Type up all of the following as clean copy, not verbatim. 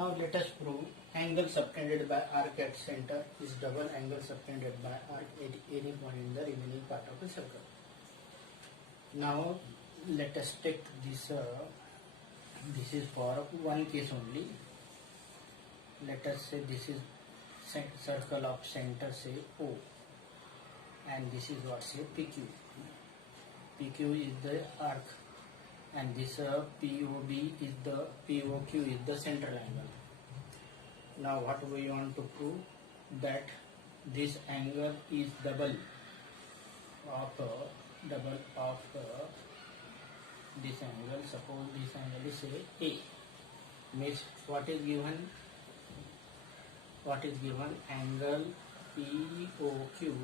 Now let us prove angle subtended by arc at center is double angle subtended by arc at any point in the remaining part of the circle. Now let us take this. This is for one case only. Let us say this is circle of center, say O, and this is what, say PQ. PQ is the arc, and this POB is the POQ is the central angle. Now what we want to prove, that this angle is double of this angle. Suppose this angle is, say A. Means what is given? What is given? Angle POQ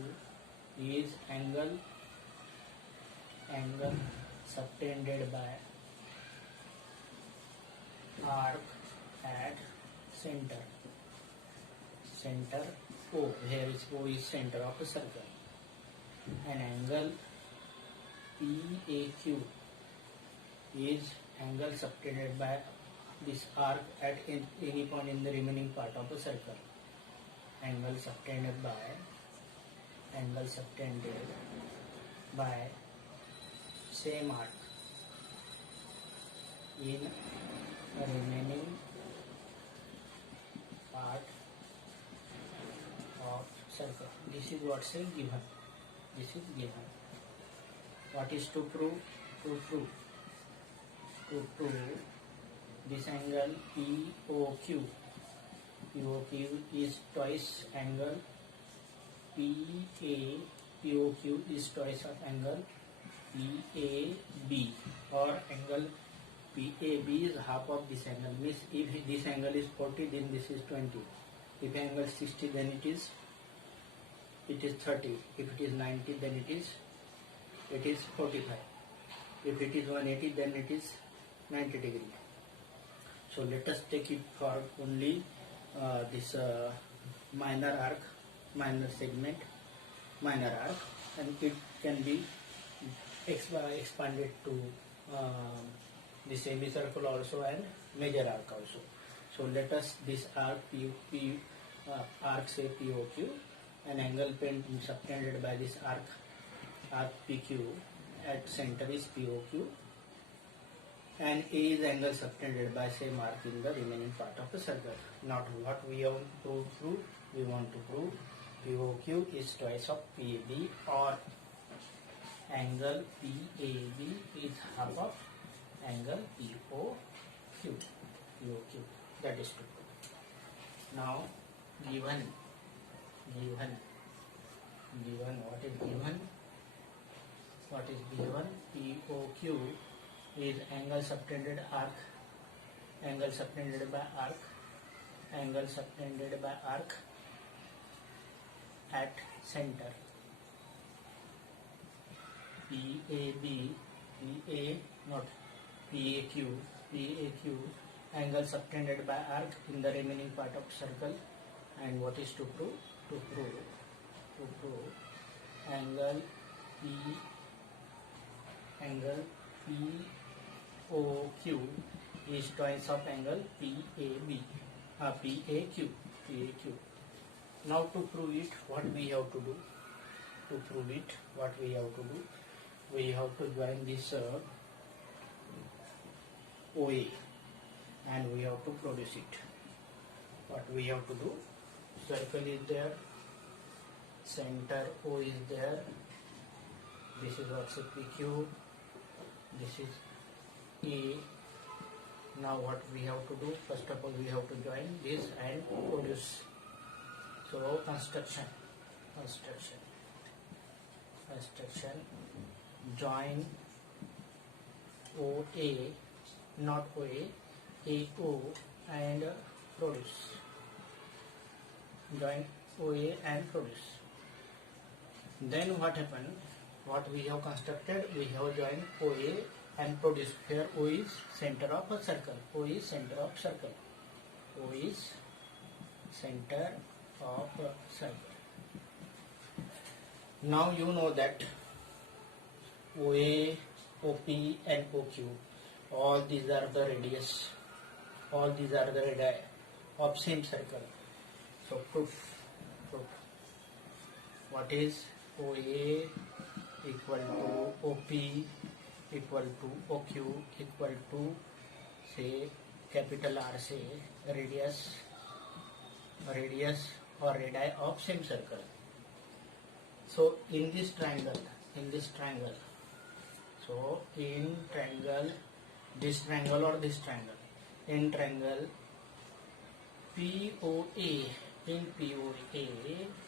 is angle subtended by arc at center O. Here is O is center of a circle, and angle PAQ is angle subtended by this arc at any point in the remaining part of a circle. Angle subtended by same arc in remaining part of circle. This is what say given. This is given. What is to prove? To prove this angle POQ is twice angle POQ is twice of angle PAB, or angle PAB is half of this angle. Means if this angle is 40, then this is 20. If angle 60, then it is 30. If it is 90, then it is 45. If it is 180, then it is 90 degree. So let us take it for only this minor arc, minor segment, minor arc, and it can be expanded to the semicircle also and major arc also. So let us this arc arc say POQ, an angle subtended by this arc PQ at center is POQ, and A is angle subtended by same arc in the remaining part of the circle. Not what we want to prove. We want to prove POQ is twice of PAB, or angle PAB is half of angle POQ. That is to prove. Now given what is given? What is given? POQ is angle subtended by arc at center. PAQ angle subtended by arc in the remaining part of circle. And what is to prove? To prove angle POQ is twice of angle PAQ. Now to prove it, what we have to do? We have to join this OA, and we have to produce it. What we have to do? Circle is there, center O is there, this is also PQ, this is A. Now what we have to do? First of all, we have to join this and produce. So construction, join OA, not OA, AO and produce. Join OA and produce. Then what happened? What we have constructed? We have joined OA and produce. Here O is center of a circle. O is center of circle. Now you know that OA, OP and OQ, all these are the radius, all these are the radii. of same circle. So proof. What is OA equal to OP equal to OQ equal to, say, capital R, say radius or radii of same circle. So in this triangle, so in triangle, this triangle or this triangle, in triangle POA, in POA,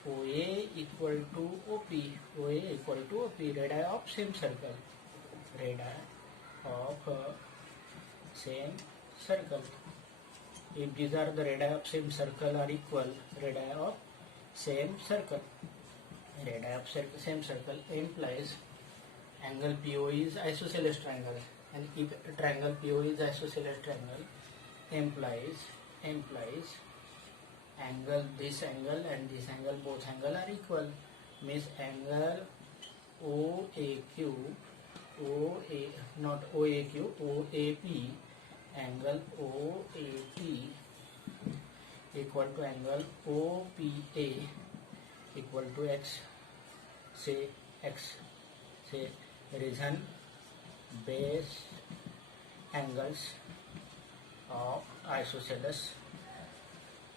OA equal to OP, radii of same circle, If these are the radii of same circle are equal, radii of same circle implies angle PO is isosceles triangle, and if triangle PO is isosceles triangle, implies angle, this angle and this angle, both angle are equal, means angle OAQ, OAP, angle OAP equal to angle OPA equal to X, say reason base angles of isosceles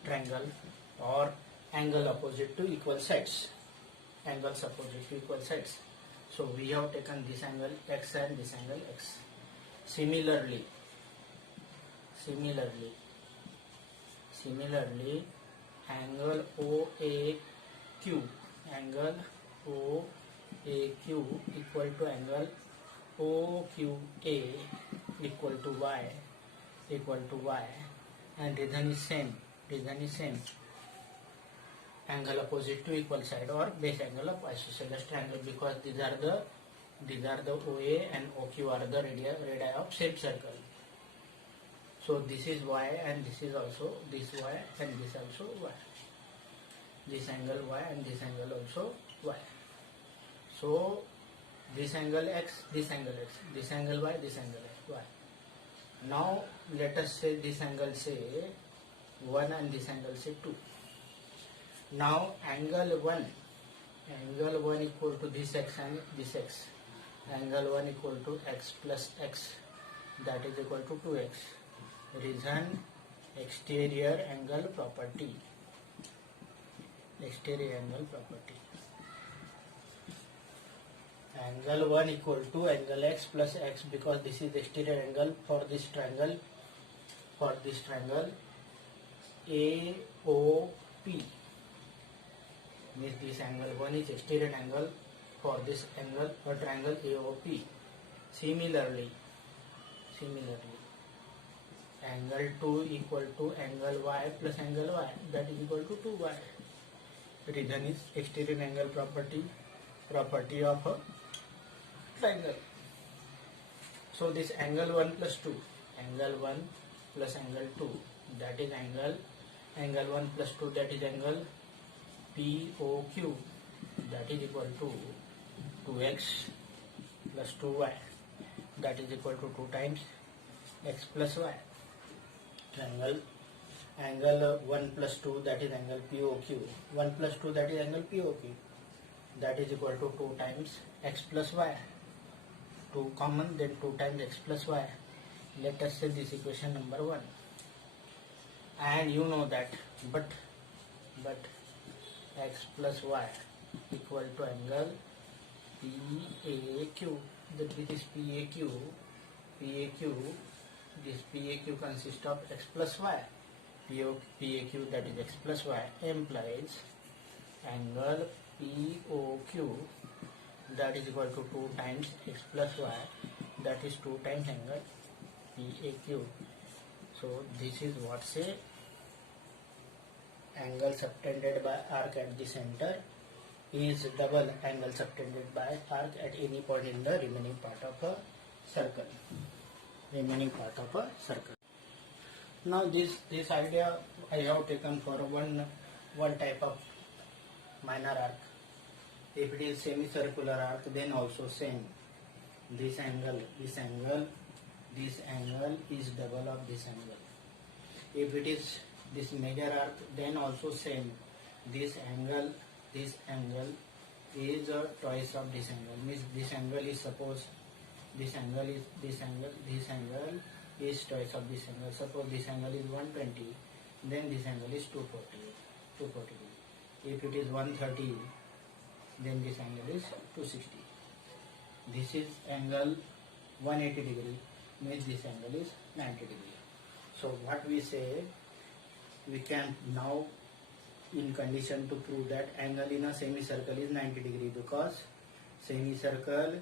triangle or angle opposite to equal sides, So we have taken this angle X and this angle X. Similarly, angle OAQ equal to angle OQA equal to Y, and reason is same. Angle opposite to equal side or base angle of isosceles triangle, because these are the OA and OQ are the radii of same circle. So this is Y and this is also this Y and this also Y. This angle Y and this angle also Y. So this angle X, this angle X, this angle Y, this angle Y. Now let us say this angle say 1 and this angle say 2. Now angle 1 equal to this X and this X. Angle 1 equal to X plus X, that is equal to 2X. Reason exterior angle property. Angle 1 equal to angle X plus X, because this is the exterior angle for this triangle. AOP means this angle 1 is exterior angle for this angle or triangle AOP. Similarly, angle 2 equal to angle Y plus angle Y, that is equal to 2Y. Reason is exterior angle property of a triangle. So this angle 1 plus 2, angle 1 plus angle 2, that is angle 1 plus 2, that is angle POQ, that is equal to 2X plus 2Y, that is equal to 2 times X plus Y. Triangle angle 1 plus 2, that is angle POQ, 1 plus 2, that is angle POQ, that is equal to 2 times X plus Y. 2 common, then 2 times X plus Y. Let us say this equation number 1. And you know that, but X plus Y equal to angle PAQ, that this is PAQ, this PAQ consists of X plus Y. PAQ, that is X plus Y, implies angle POQ, that is equal to 2 times X plus Y, that is 2 times angle PAQ. So this is what say angle subtended by arc at the center is double angle subtended by arc at any point in the remaining part of a circle. Now this idea I have taken for one type of minor arc. If it is semicircular arc, then also same. This angle is double of this angle. If it is this major arc, then also same. This angle is twice of this angle. Means this angle is, suppose this angle is this angle is twice of this angle. Suppose this angle is 120, then this angle is 240. If it is 130, then this angle is 260. This is angle 180 degree, means this angle is 90 degree. So what we say, we can now in condition to prove that angle in a semicircle is 90 degree, because semicircle,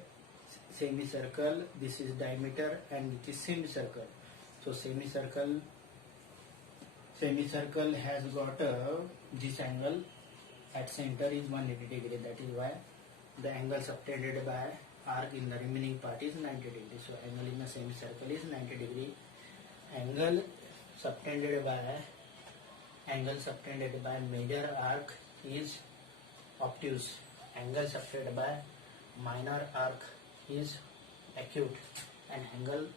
this is diameter and it is semicircle. So semicircle has got this angle at center is 180 degree. That is why the angle subtended by arc in the remaining part is 90 degree. So angle in a semicircle is 90 degree. Angle subtended by major arc is obtuse. Angle subtended by minor arc is acute, and angle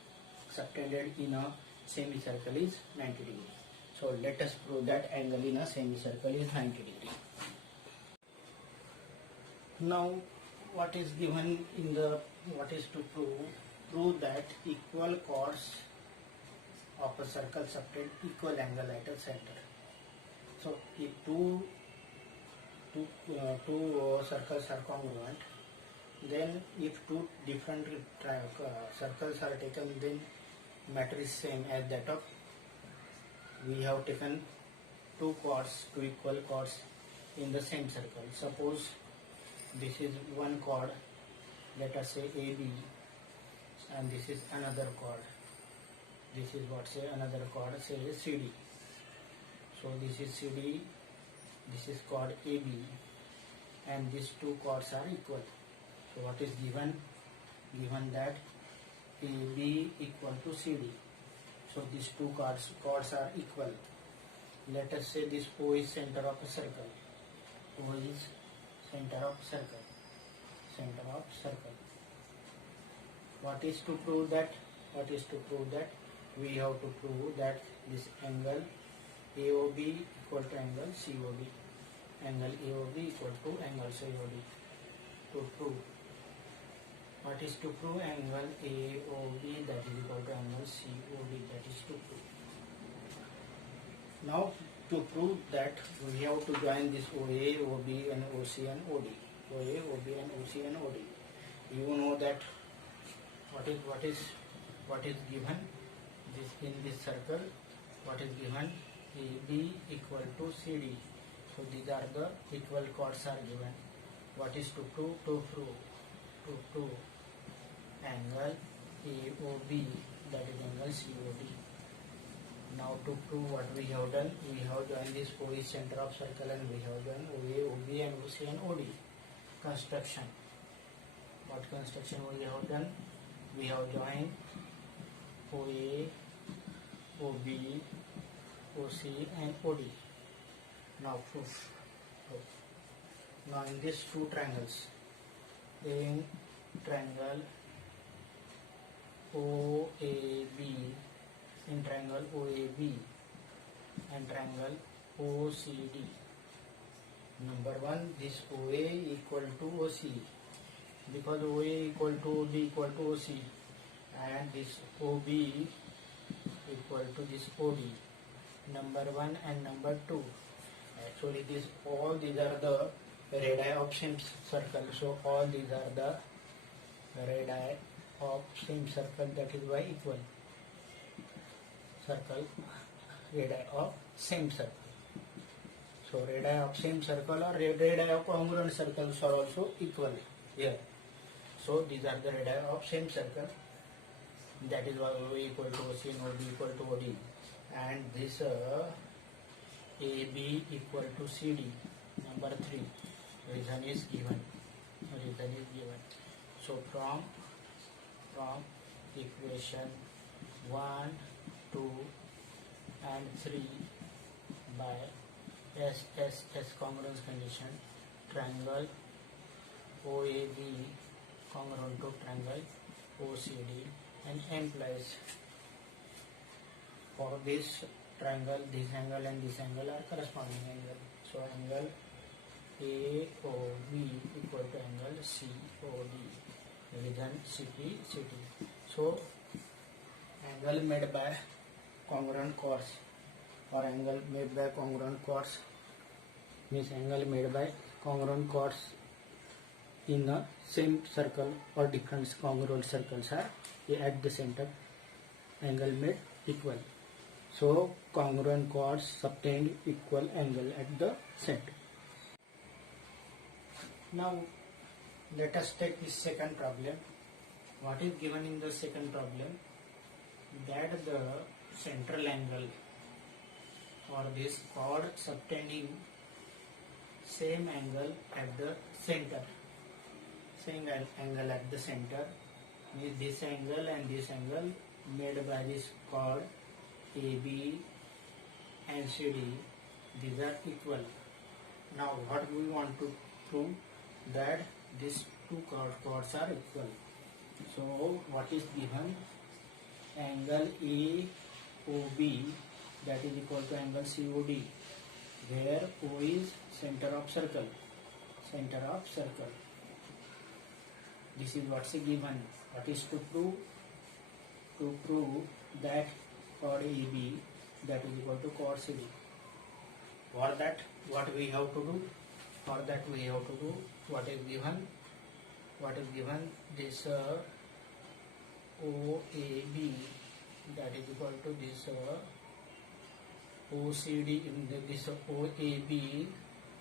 subtended in a semicircle is 90 degree. So let us prove that angle in a semicircle is 90 degree. Now what is given in the, what is to prove that equal chords of a circle subtend equal angle at a center. So if two circles are congruent, then if two different circles are taken, then matter is same as that of, we have taken two equal chords in the same circle. Suppose this is one chord, let us say AB, and this is another chord. This is what, say another chord, say CD. So this is CD, this is chord AB, and these two chords are equal. So what is given? Given that AB equal to CD. So these two chords are equal. Let us say this O is center of a circle. O is center of circle. What is to prove that? We have to prove that this angle AOB equal to angle COD. Angle AOB equal to angle COD. To prove. What is to prove? Angle AOB that is equal to angle COD, that is to prove. Now to prove that, we have to join this OA, OB and OC and OD. OA, OB and OC and OD. You know that what is given this in this circle, what is given? AB equal to CD. So these are the equal chords are given. What is to prove? To prove angle AOB, that is angle COD. Now to prove, what we have done, we have joined this O is center of circle, and we have joined OA, OB and OC and OD. Construction. What construction we have done? We have joined OA, OB, OC and OD. Now proof. Now in these two triangles, in triangle OAB, in triangle OAB and triangle OCD. Number one, this OA equal to OC, because OA equal to OB equal to OC, and this OB equal to this OD. Number one and number two. Actually, all these are the radii of same circle. So all these are the radii of same circle. That is why equal. Circle, radii of same circle. So radii of same circle or radii of congruent circles are also equal here. So these are the radii of same circle. That is why O equal to OC and OB equal to OD. And this AB equal to CD. Number 3. Reason is given. So from equation 1, 2 and 3 by S congruence condition, triangle OAB congruent to triangle OCD, and implies for this triangle, this angle and this angle are corresponding angle. So angle AOB equal to angle COD, region CPCT. So angle made by congruent chords or angle made by congruent chords means angle made by congruent chords in a same circle or different congruent circles are at the center, angle made equal. So congruent chords obtained equal angle at the center. Now let us take this second problem. What is given in the second problem? That the central angle or this chord subtending same angle at the center. Same angle at the center means this angle and this angle made by this chord AB and CD, these are equal. Now what we want to prove? That these two chords are equal. So what is given? Angle AOB that is equal to angle COD, where O is center of circle. Center of circle. This is what's given. What is to prove? To prove that chord AB that is equal to chord CD. For that, what we have to do? For that we have to do what is given. What is given? This OAB that is equal to this OCD. In this OAB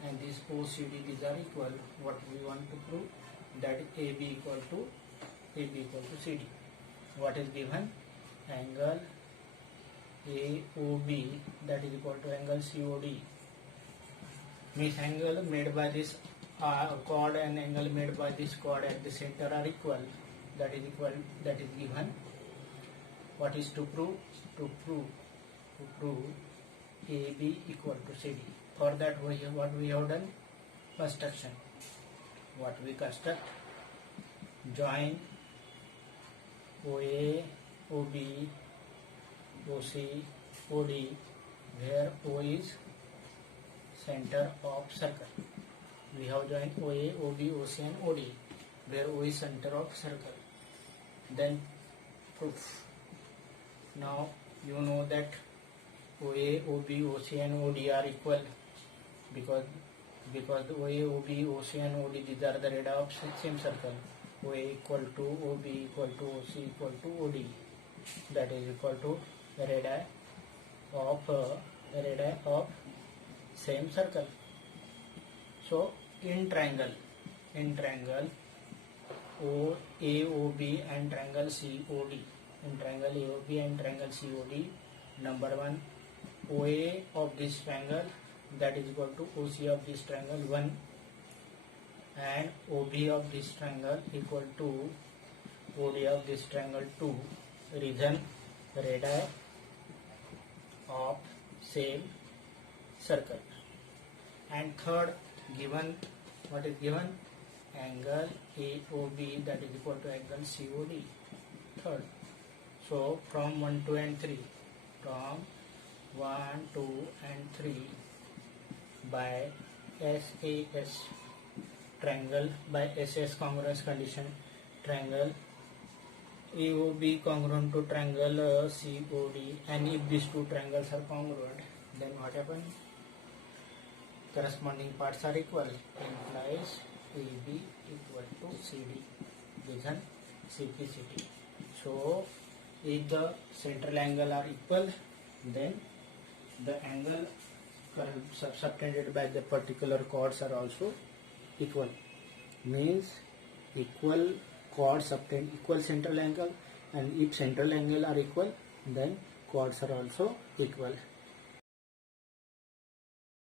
and this OCD, these are equal. What we want to prove? That AB equal to CD. What is given? Angle AOB that is equal to angle COD. Means angle made by this chord and angle made by this chord at the center are equal. That is equal. That is given. What is to prove? To prove AB equal to CD. For that, what we have done? Construction. What we construct? Join OA, OB, OC, OD, where O is center of circle. We have joined OA, OB, OC and OD, where O is center of circle. Then proof. Now you know that OA, OB, OC and OD are equal because OA, OB, OC and OD, these are the radii of same circle. OA equal to OB equal to OC equal to OD. That is equal to radii of same circle. So in triangle AOB and triangle COD. In triangle AOB and triangle COD, number 1, OA of this triangle that is equal to OC of this triangle 1, and OB of this triangle equal to OD of this triangle 2. Region radii of same circle. And third, given, what is given? Angle AOB that is equal to angle COD. Third. So from 1, 2 and 3. From 1, 2 and 3 by SAS triangle, by SAS congruence condition, triangle AOB congruent to triangle COD, and if these two triangles are congruent, then what happens? Corresponding parts are equal, implies AB equal to CD, region CPCT. So if the central angle are equal, then the angle subtended by the particular chords are also equal. Means equal chords obtain equal central angle, and if central angle are equal, then chords are also equal.